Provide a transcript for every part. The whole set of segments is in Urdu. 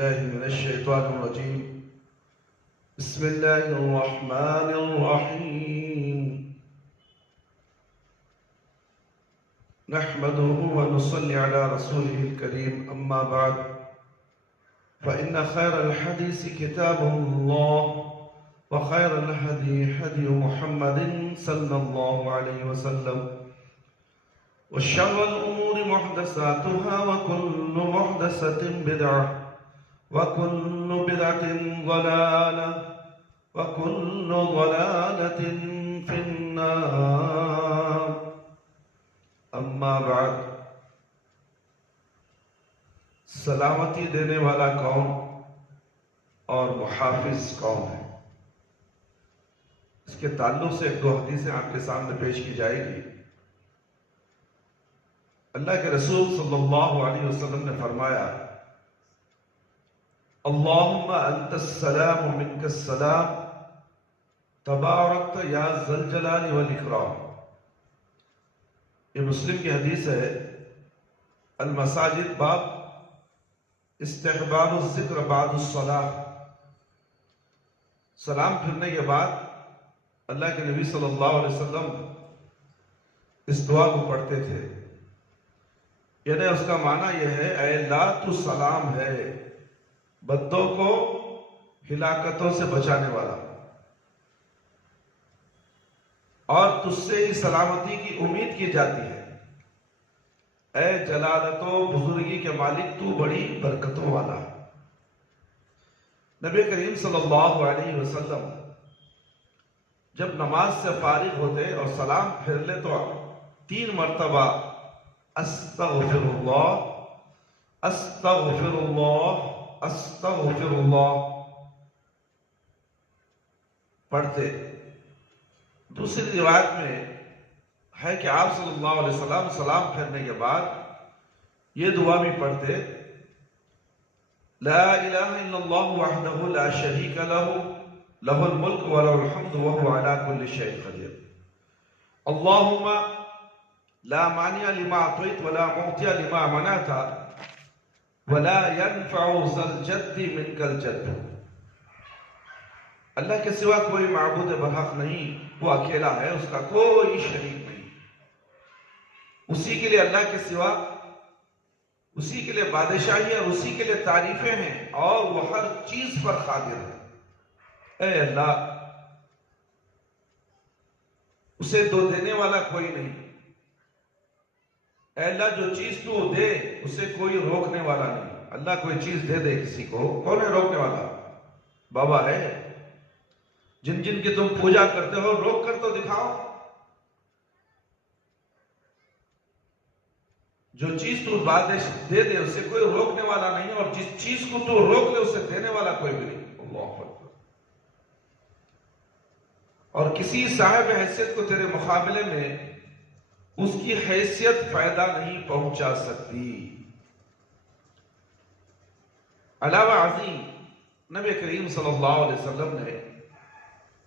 بالله من الشيطان الرجيم بسم الله الرحمن الرحيم نحمده ونصلي على رسوله الكريم أما بعد فإن خير الحديث كتاب الله وخير الهدي هدي محمد صلى الله عليه وسلم وشر الأمور محدثاتها وكل محدثة بدعة وكل بدعة ضلالة وكل ضلالة في النار اما بعد سلامتی دینے والا کون اور محافظ کون ہے؟ اس کے تعلق سے ایک دو حدیثیں آپ کے سامنے پیش کی جائے گی۔ اللہ کے رسول صلی اللہ علیہ وسلم نے فرمایا اللہم انت السلام منک السلام تبارکت یا ذا الجلال والاکرام۔ یہ مسلم کی حدیث ہے۔ المساجد باب استحباب الذکر بعد الصلاة، سلام پھرنے کے بعد اللہ کے نبی صلی اللہ علیہ وسلم اس دعا کو پڑھتے تھے، یعنی اس کا معنی یہ ہے اے اللہ تو سلام ہے، بدوں کو ہلاکتوں سے بچانے والا، اور تجھ سے ہی سلامتی کی امید کی جاتی ہے، اے جلالت و بزرگی کے مالک تو بڑی برکتوں والا۔ نبی کریم صلی اللہ علیہ وسلم جب نماز سے فارغ ہوتے اور سلام پھیر لے تو 3 مرتبہ استغفر اللہ استغفر اللہ استغفر اللہ پڑھتے۔ دوسری روایت میں ہے کہ آپ صلی اللہ علیہ وسلم سلام پھیرنے کے بعد یہ دعا بھی پڑھتے لا الہ الا اللہ وحدہ لا شریک لہ لہ الملک ولہ الحمد وہو علی کل شیء قدیر اللہم لا مانع لما اعطیت ولا معطی لما منعت ولا ينفع ذا الجد منک الجد۔ اللہ کے سوا کوئی معبود برحق نہیں، وہ اکیلا ہے، اس کا کوئی شریک نہیں، اسی کے لیے اللہ کے سوا، اسی کے لیے بادشاہی اور اسی کے لیے تعریفیں ہیں، اور وہ ہر چیز پر قادر ہے۔ اے اللہ، اسے دو دینے والا کوئی نہیں، اے اللہ جو چیز تو دے اسے کوئی روکنے والا نہیں۔ اللہ کوئی چیز دے دے کسی کو، کون ہے روکنے والا؟ بابا ہے، جن جن کی تم پوجا کرتے ہو روک کر تو دکھاؤ۔ جو چیز تو بادش دے دے اسے کوئی روکنے والا نہیں، اور جس چیز کو تو روک لے اسے دینے والا کوئی بھی نہیں۔ اللہ اکبر۔ اور کسی صاحب حیثیت کو تیرے مقابلے میں اس کی حیثیت فائدہ نہیں پہنچا سکتی۔ علاوہ عظیم نبی کریم صلی اللہ علیہ وسلم نے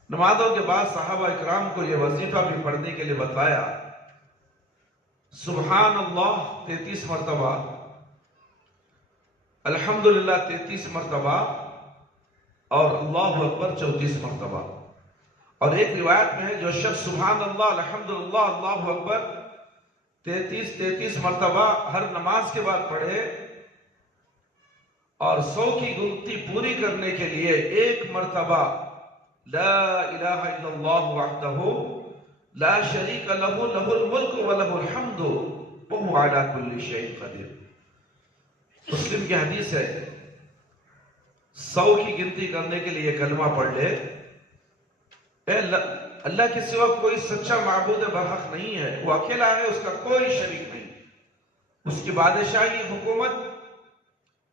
نمازوں کے بعد صحابہ اکرام کو یہ وظیفہ بھی پڑھنے کے لیے بتایا، سبحان اللہ 33 مرتبہ، الحمدللہ 33 مرتبہ، اور اللہ اکبر 34 مرتبہ۔ اور ایک روایت میں ہے جو شخص سبحان اللہ الحمدللہ اللہ اکبر 33 مرتبہ ہر نماز کے بعد پڑھے، اور 100 کی گنتی پوری کرنے کے لیے 1 مرتبہ لا الہ الا اللہ وحدہ لا شریک لہ لہ الملک ولہ الحمد وہو علی کل شیء قدیر۔ مسلم کی حدیث ہے 100 کی گنتی کرنے کے لیے کلمہ پڑھ لے، اے اللہ کے سوا کوئی سچا معبود برحق نہیں ہے، وہ اکیلا ہے، اس کا کوئی شریک نہیں، اس کی بادشاہی حکومت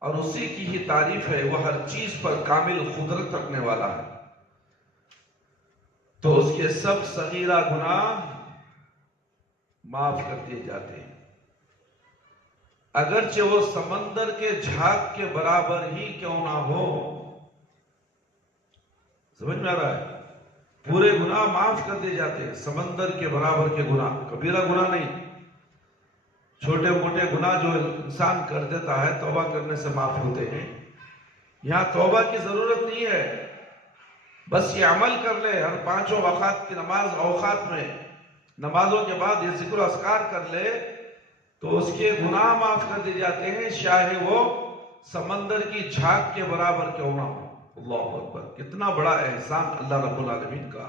اور اسی کی ہی تعریف ہے، وہ ہر چیز پر کامل قدرت رکھنے والا ہے، تو اس کے سب صغیرہ گناہ معاف کر دیے جاتے ہیں، اگرچہ وہ سمندر کے جھاگ کے برابر ہی کیوں نہ ہو۔ سمجھ میں آ رہا ہے؟ پورے گناہ معاف کر دیے جاتے ہیں، سمندر کے برابر کے گناہ، کبیرہ گناہ نہیں، چھوٹے موٹے گناہ جو انسان کر دیتا ہے توبہ کرنے سے معاف ہوتے ہیں، یہاں توبہ کی ضرورت نہیں ہے، بس یہ عمل کر لے، ہر پانچوں وقت کی اوقات میں نمازوں کے بعد یہ ذکر و اذکار کر لے تو اس کے گناہ معاف کر دیے جاتے ہیں، چاہے وہ سمندر کی جھاگ کے برابر کیوں نہ ہو۔ اللہ اکبر، کتنا بڑا احسان اللہ رب العالمین کا۔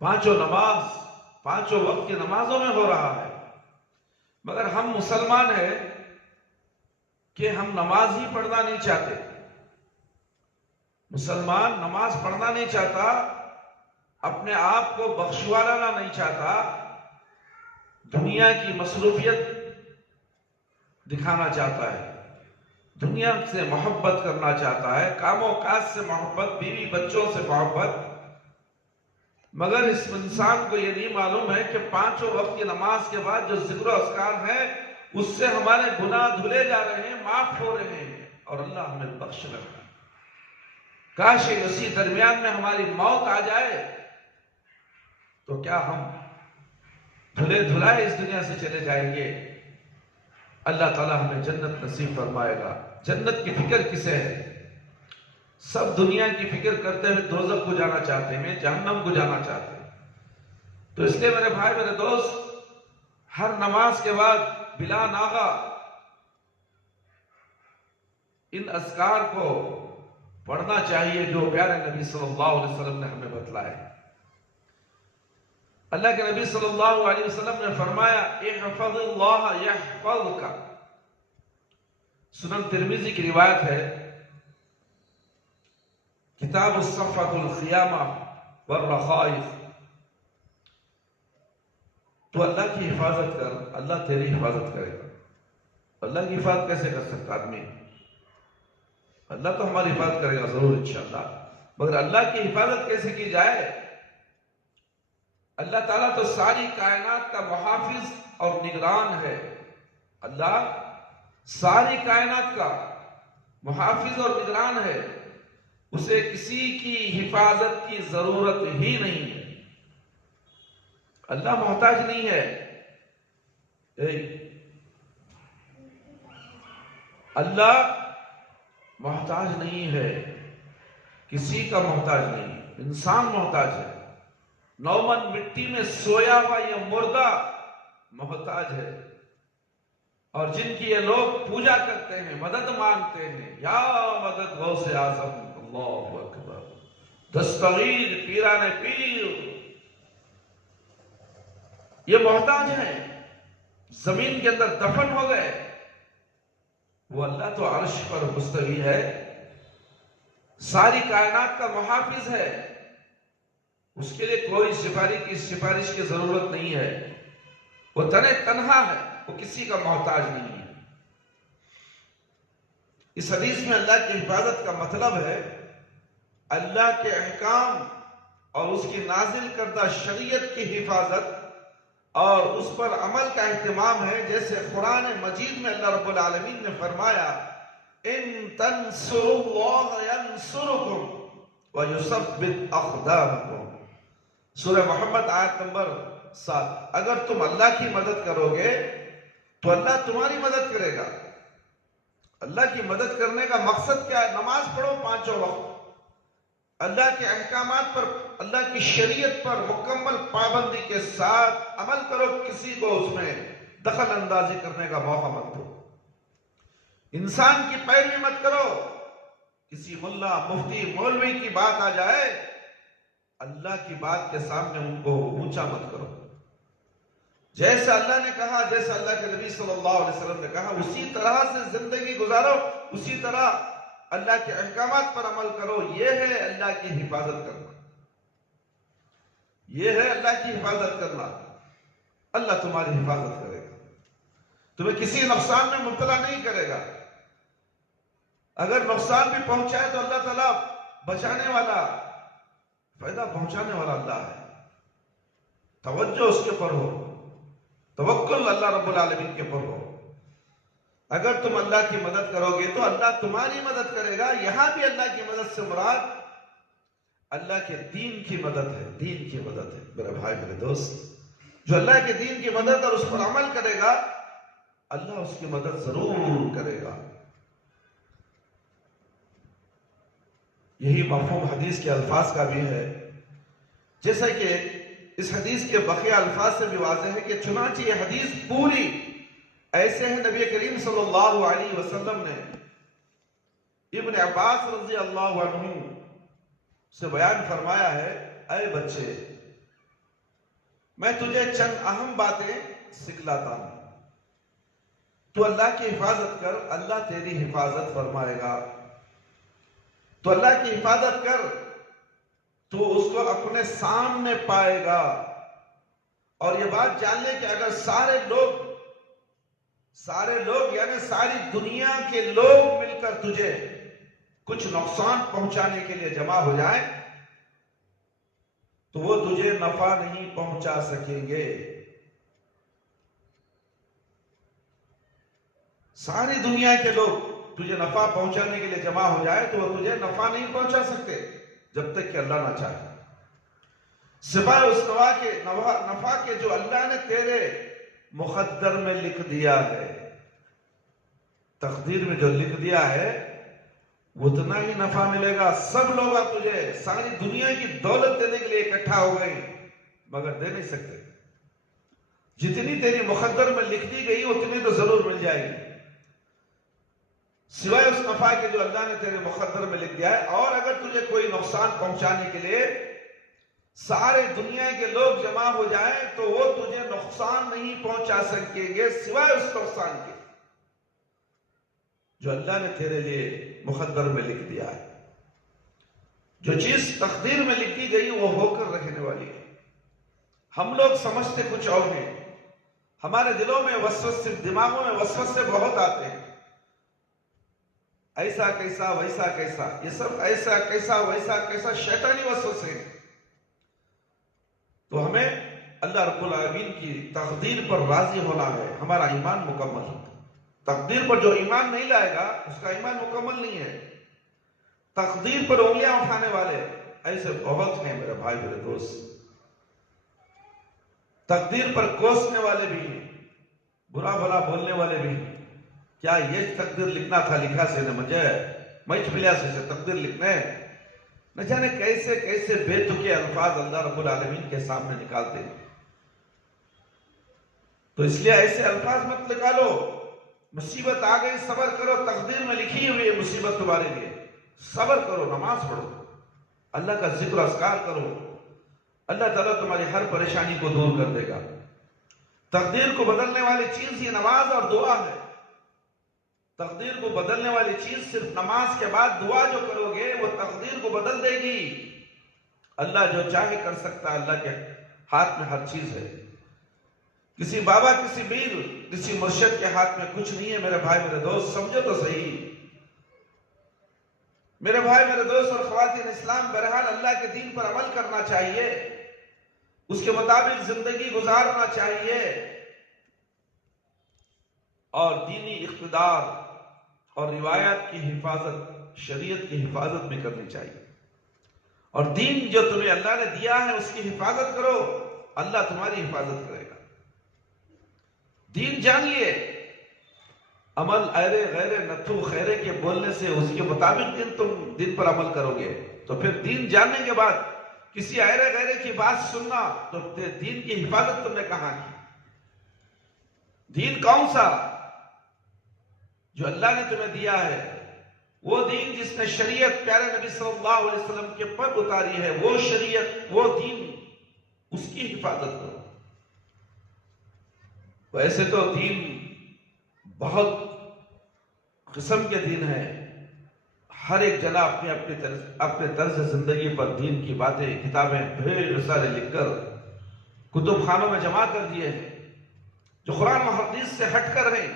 پانچوں وقت کی نمازوں میں ہو رہا ہے، مگر ہم مسلمان ہیں کہ ہم نماز ہی پڑھنا نہیں چاہتے۔ مسلمان نماز پڑھنا نہیں چاہتا، اپنے آپ کو بخشوانا نہیں چاہتا، دنیا کی مصروفیت دکھانا چاہتا ہے، دنیا سے محبت کرنا چاہتا ہے، کام و کاج سے محبت، بیوی بچوں سے محبت، مگر اس انسان کو یہ نہیں معلوم ہے کہ پانچوں وقت کی نماز کے بعد جو ذکر و اذکار ہے اس سے ہمارے گناہ دھلے جا رہے ہیں، معاف ہو رہے ہیں اور اللہ ہمیں بخش رہا ہے۔ کاش اسی درمیان میں ہماری موت آ جائے تو کیا ہم دھلے دھلائے اس دنیا سے چلے جائیں گے؟ اللہ تعالیٰ ہمیں جنت نصیب فرمائے گا۔ جنت کی فکر کسے ہے؟ سب دنیا کی فکر کرتے ہوئے دوزخ کو جانا چاہتے ہیں، جہنم کو جانا چاہتے ہیں۔ تو اس لیے میرے بھائی، میرے دوست، ہر نماز کے بعد بلا ناغہ ان اذکار کو پڑھنا چاہیے جو پیارے نبی صلی اللہ علیہ وسلم نے ہمیں بتلائے۔ اللہ کے نبی صلی اللہ علیہ وسلم نے فرمایا احفظ اللہ یحفظک۔ سنن ترمذی کی روایت ہے، کتاب الصفۃ الخیامہ والرخائف، تو اللہ کی حفاظت کر، اللہ تیری حفاظت کرے گا۔ اللہ کی حفاظت کیسے کر سکتا آدمی؟ اللہ تو ہماری حفاظت کرے گا ضرور انشاءاللہ، مگر اللہ کی حفاظت کیسے کی جائے؟ اللہ تعالیٰ تو ساری کائنات کا محافظ اور نگران ہے۔ اللہ ساری کائنات کا محافظ اور نگران ہے، اسے کسی کی حفاظت کی ضرورت ہی نہیں ہے۔ اللہ محتاج نہیں ہے، اللہ محتاج نہیں ہے، کسی کا محتاج نہیں۔ انسان محتاج ہے، نومن مٹی میں سویا ہوا یہ مردہ محتاج ہے، اور جن کی یہ لوگ پوجا کرتے ہیں، مدد مانگتے ہیں، یا مدد غوث اعظم، اللہ اکبر، دستگیر، پیران پیر، یہ محتاج ہیں، زمین کے اندر دفن ہو گئے۔ وہ اللہ تو عرش پر مستوی ہے، ساری کائنات کا محافظ ہے، اس کے لیے کوئی سفارش کی ضرورت نہیں ہے، وہ تنہا ہے، وہ کسی کا محتاج نہیں ہے۔ اس حدیث میں اللہ کی حفاظت کا مطلب ہے اللہ کے احکام اور اس کی نازل کردہ شریعت کی حفاظت اور اس پر عمل کا اہتمام ہے، جیسے قرآن مجید میں اللہ رب العالمین نے فرمایا ان تنصروا اللہ ینصرکم ویثبت اقدامکم، سورہ محمد آیت نمبر 7۔ اگر تم اللہ کی مدد کرو گے تو اللہ تمہاری مدد کرے گا۔ اللہ کی مدد کرنے کا مقصد کیا ہے؟ نماز پڑھو پانچوں وقت، اللہ کے احکامات پر، اللہ کی شریعت پر مکمل پابندی کے ساتھ عمل کرو، کسی کو اس میں دخل اندازی کرنے کا موقع مت دو، انسان کی پیروی مت کرو، کسی ملا، مفتی، مولوی کی بات آ جائے، اللہ کی بات کے سامنے ان کو اونچا مت کرو۔ جیسا اللہ نے کہا، جیسا اللہ کے نبی صلی اللہ علیہ وسلم نے کہا، اسی طرح سے زندگی گزارو، اسی طرح اللہ کے احکامات پر عمل کرو۔ یہ ہے اللہ کی حفاظت کرنا، یہ ہے اللہ کی حفاظت کرنا۔ اللہ تمہاری حفاظت کرے گا، تمہیں کسی نقصان میں مبتلا نہیں کرے گا۔ اگر نقصان بھی پہنچائے تو اللہ تعالیٰ بچانے والا، فائدہ پہنچانے والا اللہ ہے۔ توجہ اس کے پر ہو، توکل اللہ رب العالمین کے پر ہو۔ اگر تم اللہ کی مدد کرو گے تو اللہ تمہاری مدد کرے گا۔ یہاں بھی اللہ کی مدد سے مراد اللہ کے دین کی مدد ہے، دین کی مدد ہے۔ میرے بھائی، میرے دوست، جو اللہ کے دین کی مدد اور اس پر عمل کرے گا، اللہ اس کی مدد ضرور کرے گا۔ یہی مفہوم حدیث کے الفاظ کا بھی ہے، جیسا کہ اس حدیث کے بقیہ الفاظ سے بھی واضح ہے کہ چنانچہ یہ حدیث پوری ایسے ہے نبی کریم صلی اللہ علیہ وسلم نے ابن عباس رضی اللہ عنہ سے بیان فرمایا ہے، اے بچے، میں تجھے چند اہم باتیں سکھلاتا ہوں، تو اللہ کی حفاظت کر، اللہ تیری حفاظت فرمائے گا۔ تو اللہ کی حفاظت کر، تو اس کو اپنے سامنے پائے گا۔ اور یہ بات جان لے کہ اگر سارے لوگ یعنی ساری دنیا کے لوگ مل کر تجھے کچھ نقصان پہنچانے کے لیے جمع ہو جائیں تو وہ تجھے نفع نہیں پہنچا سکیں گے۔ ساری دنیا کے لوگ تجھے نفع پہنچانے کے لیے جمع ہو جائے تو وہ تجھے نفع نہیں پہنچا سکتے جب تک کہ اللہ نہ چاہے، سوائے اس نفع کے جو اللہ نے تیرے مقدر میں لکھ دیا ہے، تقدیر میں جو لکھ دیا ہے اتنا ہی نفع ملے گا۔ سب لوگ تجھے ساری دنیا کی دولت دینے کے لیے اکٹھا ہو گئے مگر دے نہیں سکتے، جتنی تیری مقدر میں لکھ دی گئی اتنی تو ضرور مل جائے گی، سوائے اس نفع کے جو اللہ نے تیرے مقدر میں لکھ دیا ہے۔ اور اگر تجھے کوئی نقصان پہنچانے کے لیے سارے دنیا کے لوگ جمع ہو جائیں تو وہ تجھے نقصان نہیں پہنچا سکیں گے سوائے اس نقصان کے جو اللہ نے تیرے لیے مقدر میں لکھ دیا ہے۔ جو چیز تقدیر میں لکھی گئی وہ ہو کر رہنے والی ہے۔ ہم لوگ سمجھتے کچھ اور ہیں، ہمارے دلوں میں وسوسے، دماغوں میں وسوسے بہت آتے ہیں، ایسا کیسا ویسا کیسا، یہ سب ایسا کیسا ویسا کیسا شیطانی وسوسے ہیں۔ تو ہمیں اللہ رب العالمین کی تقدیر پر راضی ہونا ہے، ہمارا ایمان مکمل ہے۔ تقدیر پر جو ایمان نہیں لائے گا اس کا ایمان مکمل نہیں ہے۔ تقدیر پر انگلیاں اٹھانے والے ایسے بہت ہیں میرے بھائی میرے دوست، تقدیر پر کوسنے والے بھی ہیں، برا بھلا بولنے والے بھی ہیں۔ کیا یہ تقدیر لکھنا تھا، لکھا سے نہ مجھے مجھ ملیا سے تقدیر لکھنے، نہ جانے کیسے کیسے بے تکے الفاظ اللہ رب العالمین کے سامنے نکالتے ہیں۔ تو اس لیے ایسے الفاظ مت نکالو، مصیبت آ گئی صبر کرو، تقدیر میں لکھی ہوئی ہے مصیبت تمہارے لیے، صبر کرو، نماز پڑھو، اللہ کا ذکر اذکار کرو، اللہ تعالیٰ تمہاری ہر پریشانی کو دور کر دے گا۔ تقدیر کو بدلنے والی چیز یہ نماز اور دعا ہے۔ تقدیر کو بدلنے والی چیز صرف نماز کے بعد دعا جو کرو گے وہ تقدیر کو بدل دے گی۔ اللہ جو چاہے کر سکتا ہے، اللہ کے ہاتھ میں ہر چیز ہے۔ کسی بابا، کسی پیر، کسی مرشد کے ہاتھ میں کچھ نہیں ہے میرے بھائی میرے دوست، سمجھو تو صحیح میرے بھائی میرے دوست اور خواتین اسلام۔ بہرحال اللہ کے دین پر عمل کرنا چاہیے، اس کے مطابق زندگی گزارنا چاہیے، اور دینی اقتدار اور روایات کی حفاظت، شریعت کی حفاظت بھی کرنی چاہیے۔ اور دین جو تمہیں اللہ نے دیا ہے اس کی حفاظت کرو، اللہ تمہاری حفاظت کرے گا۔ دین جان لیے، عمل ایرے غیرے نتھو خیرے کے بولنے سے اس کے مطابق تم دین پر عمل کرو گے تو پھر دین جاننے کے بعد کسی ایرے غیرے کی بات سننا تو دین کی حفاظت تم نے کہاں کی؟ دین کون سا جو اللہ نے تمہیں دیا ہے؟ وہ دین جس نے شریعت پیارے نبی صلی اللہ علیہ وسلم کے پر اتاری ہے، وہ شریعت، وہ دین، اس کی حفاظت کرو۔ ویسے تو دین بہت قسم کے دین ہے، ہر ایک جنا اپنے طرز زندگی پر دین کی باتیں، کتابیں ڈھیر سارے لکھ کر کتب خانوں میں جمع کر دیے ہیں، جو قرآن و حدیث سے ہٹ کر ہیں،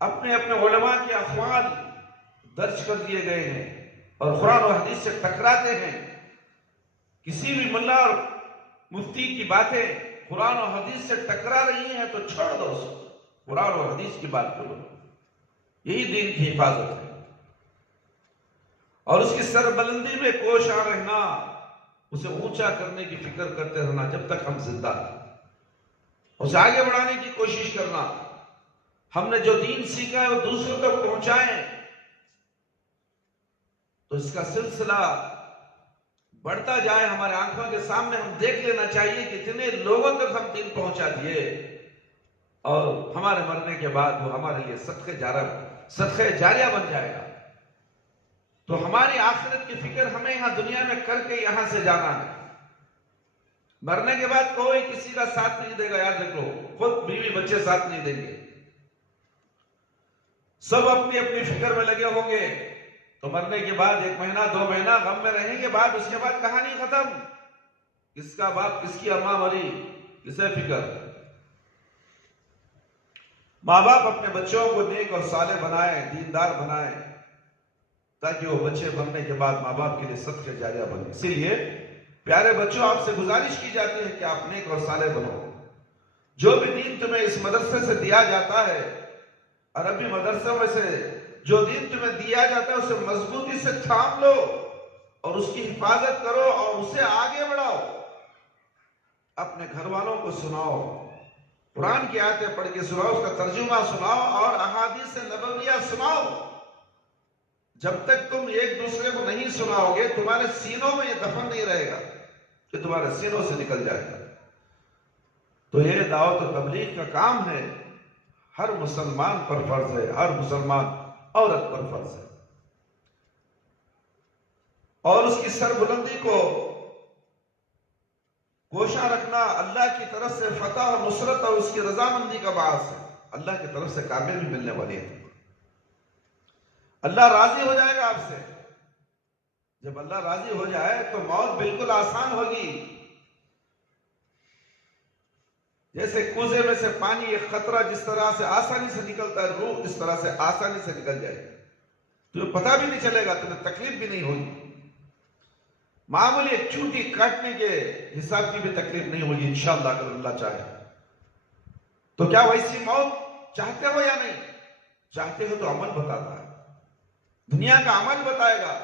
اپنے اپنے علماء کے اقوال درج کر دیے گئے ہیں اور قرآن و حدیث سے ٹکراتے ہیں۔ کسی بھی ملا اور مفتی کی باتیں قرآن و حدیث سے ٹکرا رہی ہیں تو چھوڑ دو، قرآن و حدیث کی بات کرو، یہی دین کی حفاظت ہے۔ اور اس کی سربلندی میں کوشاں رہنا، اسے اونچا کرنے کی فکر کرتے رہنا جب تک ہم زندہ ہیں، اسے آگے بڑھانے کی کوشش کرنا، ہم نے جو دین سیکھا ہے وہ دوسروں تک پہنچائیں۔ تو اس کا سلسلہ بڑھتا جائے ہمارے آنکھوں کے سامنے، ہم دیکھ لینا چاہیے کہ اتنے لوگوں تک ہم دین پہنچا دیے، اور ہمارے مرنے کے بعد وہ ہمارے لیے صدقہ جاریہ بن جائے گا۔ تو ہماری آخرت کی فکر ہمیں یہاں دنیا میں کر کے یہاں سے جانا ہے۔ مرنے کے بعد کوئی کسی کا ساتھ نہیں دے گا، یاد رکھ لو، خود بیوی بچے ساتھ نہیں دیں گے، سب اپنی اپنی فکر میں لگے ہوں گے۔ تو مرنے کے بعد 1 مہینہ 2 مہینہ غم میں رہیں گے، بعد اس کے بعد کہانی ختم۔ کس کا باپ کس کی اماں مری، کسے فکر؟ ماں باپ اپنے بچوں کو نیک اور صالح بنائیں، دیندار بنائیں، تاکہ وہ بچے مرنے کے بعد ماں باپ کے لیے صدقہ جاریہ بنے۔ اسی لیے پیارے بچوں، آپ سے گزارش کی جاتی ہے کہ آپ نیک اور صالح بنو۔ جو بھی دین تمہیں اس مدرسے سے دیا جاتا ہے، عربی مدرسوں میں سے جو دین تمہیں دیا جاتا ہے، اسے مضبوطی سے تھام لو اور اس کی حفاظت کرو اور اسے آگے بڑھاؤ۔ اپنے گھر والوں کو سناؤ، قرآن کی آیتیں پڑھ کے سناؤ، اس کا ترجمہ سناؤ اور احادیث نبویہ سناؤ۔ جب تک تم ایک دوسرے کو نہیں سناؤ گے، تمہارے سینوں میں یہ دفن نہیں رہے گا کہ تمہارے سینوں سے نکل جائے گا۔ تو یہ دعوت و تبلیغ کا کام ہے، ہر مسلمان پر فرض ہے، ہر مسلمان عورت پر فرض ہے، اور اس کی سربلندی کو گوشہ رکھنا اللہ کی طرف سے فتح اور نصرت اور اس کی رضامندی کا باعث ہے۔ اللہ کی طرف سے کامیابی ملنے والی ہے، اللہ راضی ہو جائے گا آپ سے۔ جب اللہ راضی ہو جائے تو موت بالکل آسان ہوگی۔ جیسے کوزے میں سے پانی ایک قطرہ جس طرح سے آسانی سے نکلتا ہے، روح اس طرح سے آسانی سے نکل جائے گی، تمہیں پتہ بھی نہیں چلے گا، تمہیں تکلیف بھی نہیں ہوگی۔ معمولی ایک چونٹی کاٹنے کے حساب کی بھی تکلیف نہیں ہوگی انشاءاللہ، اگر اللہ چاہے تو۔ کیا ویسی موت چاہتے ہو یا نہیں؟ چاہتے ہو تو عمل بتاتا ہے، دنیا کا عمل بتائے گا۔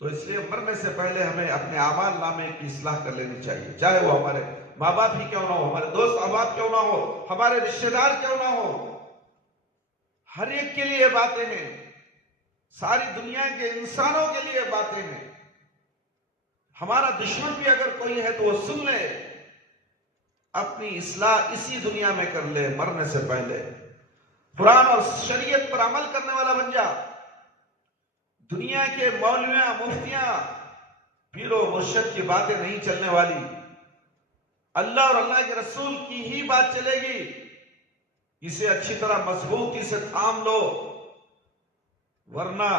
تو اس لیے مرنے سے پہلے ہمیں اپنے اعمال نامے کی اصلاح کر لینی چاہیے، چاہے وہ ہمارے ماں باپ ہی کیوں نہ ہو، ہمارے دوست احباب کیوں نہ ہو، ہمارے رشتہ دار کیوں نہ ہو۔ ہر ایک کے لیے باتیں ہیں، ساری دنیا کے انسانوں کے لیے باتیں ہیں۔ ہمارا دشمن بھی اگر کوئی ہے تو وہ سن لے، اپنی اصلاح اسی دنیا میں کر لے، مرنے سے پہلے قرآن اور شریعت پر عمل کرنے والا بن جا۔ دنیا کے مولویاں، مفتیاں، پیر و مرشد کی باتیں نہیں چلنے والی، اللہ اور اللہ کے رسول کی ہی بات چلے گی۔ اسے اچھی طرح مضبوطی سے تھام لو، ورنہ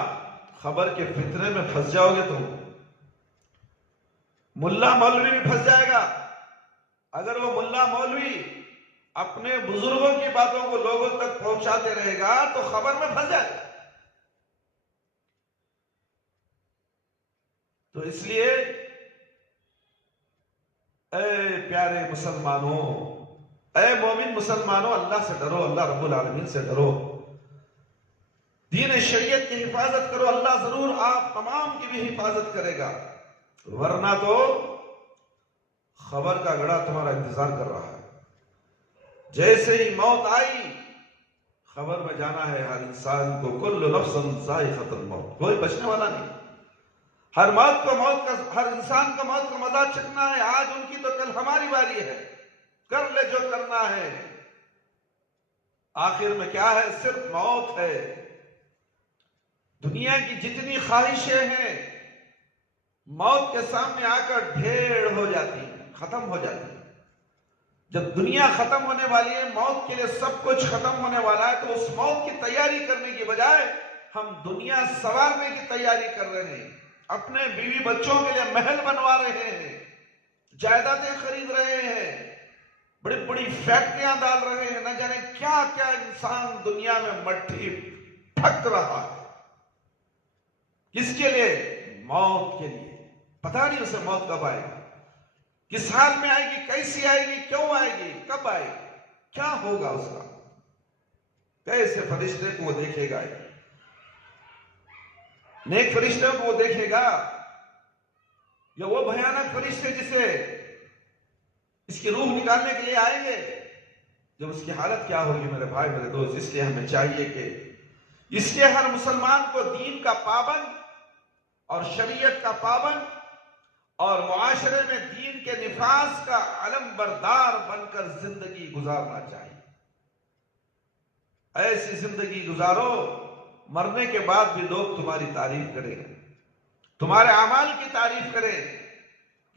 خبر کے فتنے میں پھنس جاؤ گے تم۔ ملا مولوی بھی پھنس جائے گا، اگر وہ ملا مولوی اپنے بزرگوں کی باتوں کو لوگوں تک پہنچاتے رہے گا تو خبر میں پھنس جائے گا۔ تو اس لیے اے پیارے مسلمانوں، اے مومن مسلمانوں، اللہ سے ڈرو، اللہ رب العالمین سے ڈرو، دین شریعت کی حفاظت کرو، اللہ ضرور آپ تمام کی بھی حفاظت کرے گا، ورنہ تو خبر کا گڑھا تمہارا انتظار کر رہا ہے۔ جیسے ہی موت آئی، خبر میں جانا ہے ہر انسان کو، کل نفس ذائقۃ الموت، کوئی بچنے والا نہیں۔ ہر انسان کو موت کا مزہ چکھنا ہے، آج ان کی تو کل ہماری باری ہے، کر لے جو کرنا ہے۔ آخر میں کیا ہے؟ صرف موت ہے۔ دنیا کی جتنی خواہشیں ہیں موت کے سامنے آ کر ڈھیر ہو جاتی ہیں، ختم ہو جاتی ہیں۔ جب دنیا ختم ہونے والی ہے، موت کے لیے سب کچھ ختم ہونے والا ہے، تو اس موت کی تیاری کرنے کی بجائے ہم دنیا سنوارنے کی تیاری کر رہے ہیں، اپنے بیوی بچوں کے لیے محل بنوا رہے ہیں، جائیدادیں خرید رہے ہیں، بڑی بڑی فیکٹریاں ڈال رہے ہیں، نہ جانے کیا کیا انسان دنیا میں مٹھی پھک رہا ہے۔ کس کے لیے؟ موت کے لیے۔ پتہ نہیں اسے موت کب آئے گی، کس حال میں آئے گی، کیسی آئے گی، کیوں آئے گی، کب آئے گی، کیا ہوگا اس کا، کیسے فرشتے کو وہ دیکھے گا، نیک فرشتے کو وہ دیکھے گا یا وہ بھیانک فرشتے جسے اس کی روح نکالنے کے لیے آئیں گے، جب اس کی حالت کیا ہوگی میرے بھائی میرے دوست۔ اس لیے ہمیں چاہیے کہ اس لیے ہر مسلمان کو دین کا پابند اور شریعت کا پابند اور معاشرے میں دین کے نفاذ کا علم بردار بن کر زندگی گزارنا چاہیے۔ ایسی زندگی گزارو مرنے کے بعد بھی لوگ تمہاری تعریف کریں، تمہارے اعمال کی تعریف کریں،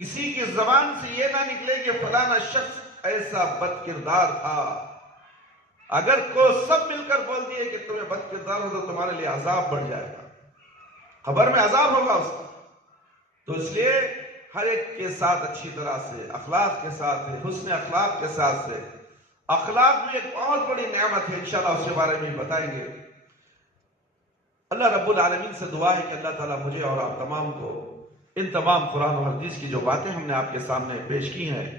کسی کی زبان سے یہ نہ نکلے کہ فلانا شخص ایسا بد کردار تھا۔ اگر کوئی سب مل کر بول دیے کہ تمہیں بد کردار ہو تو تمہارے لیے عذاب بڑھ جائے گا، قبر میں عذاب ہوگا اس کا۔ تو اس لیے ہر ایک کے ساتھ اچھی طرح سے اخلاق کے ساتھ حسن اخلاق کے ساتھ سے، اخلاق بھی ایک بہت بڑی نعمت ہے، انشاءاللہ اس کے بارے میں بتائیں گے۔ اللہ رب العالمین سے دعا ہے کہ اللہ تعالیٰ مجھے اور آپ تمام کو ان تمام قرآن و حدیث کی جو باتیں ہم نے آپ کے سامنے پیش کی ہیں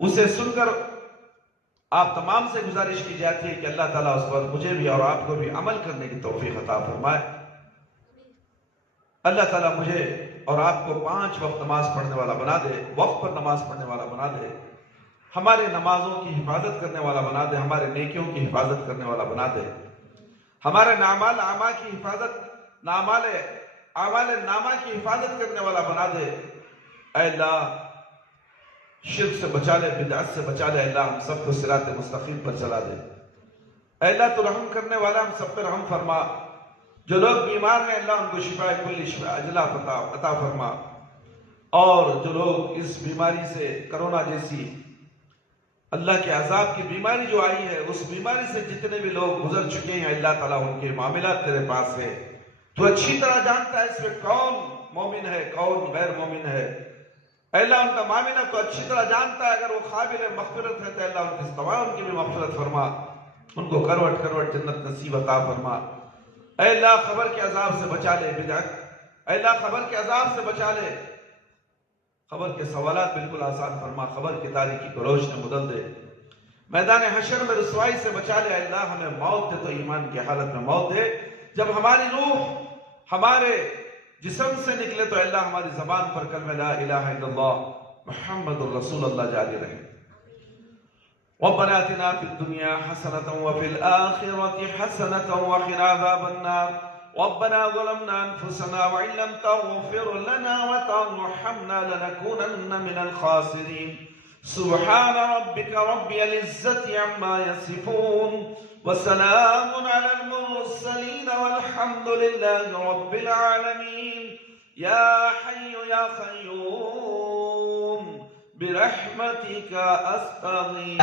اسے سن کر آپ تمام سے گزارش کی جاتی ہے کہ اللہ تعالیٰ اس پر مجھے بھی اور آپ کو بھی عمل کرنے کی توفیق عطا فرمائے۔ اللہ تعالیٰ مجھے اور آپ کو 5 وقت نماز پڑھنے والا بنا دے، وقت پر نماز پڑھنے والا بنا دے، ہمارے نمازوں کی حفاظت کرنے والا بنا دے، ہمارے نیکیوں کی حفاظت کرنے والا بنا دے، ہمارے اعمال کی حفاظت اعمال نامہ کی حفاظت کرنے والا بنا دے۔ اے اللہ شرک سے بچا لے، بدعت سے بچا لے، اللہ ہم سب کو صراط مستقیم پر چلا دے۔ اے اللہ تو رحم کرنے والا، ہم سب پر رحم فرما۔ جو لوگ بیمار ہیں اللہ ان کو شفاء کل شفاء عاجلہ عطا فرما، اور جو لوگ اس بیماری سے کرونا جیسی اللہ کے عذاب کی بیماری جو آئی ہے اس بیماری سے جتنے بھی لوگ گزر چکے ہیں اللہ تعالیٰ ان کے معاملات تیرے پاس ہے، تو اچھی طرح جانتا ہے اس میں کون مومن ہے کون غیر مومن ہے۔ اے اللہ ان کا معاملہ تو اچھی طرح جانتا ہے، اگر وہ قابل مغفرت ہے تو اللہ ان کی بھی مغفرت فرما، ان کو کروٹ کروٹ جنت نصیب عطا فرما۔ اے اللہ قبر کے عذاب سے بچا لے بدعت، اے اللہ قبر کے عذاب سے بچا لے، قبر کے سوالات بالکل آسان فرما، قبر کی تاریکی کو روشن بدل دے، میدان حشر میں رسوائی سے بچا لے۔ اے اللہ ہمیں موت دے تو ایمان کی حالت میں موت دے، جب ہماری روح ہمارے جسم سے نکلے تو اللہ ہماری زبان پر کلمہ لا الہ الا اللہ محمد الرسول اللہ جاری رہے۔ ربنا آتنا في الدنيا حسنة وفي الآخرة حسنة وقنا عذاب النار ربنا ظلمنا أنفسنا وإن لم تغفر لنا وترحمنا لنكونن من الخاسرين سبحان ربك رب العزة عما يصفون وسلام على المرسلين والحمد لله رب العالمين يا حي يا قيوم برحمتك أستغيث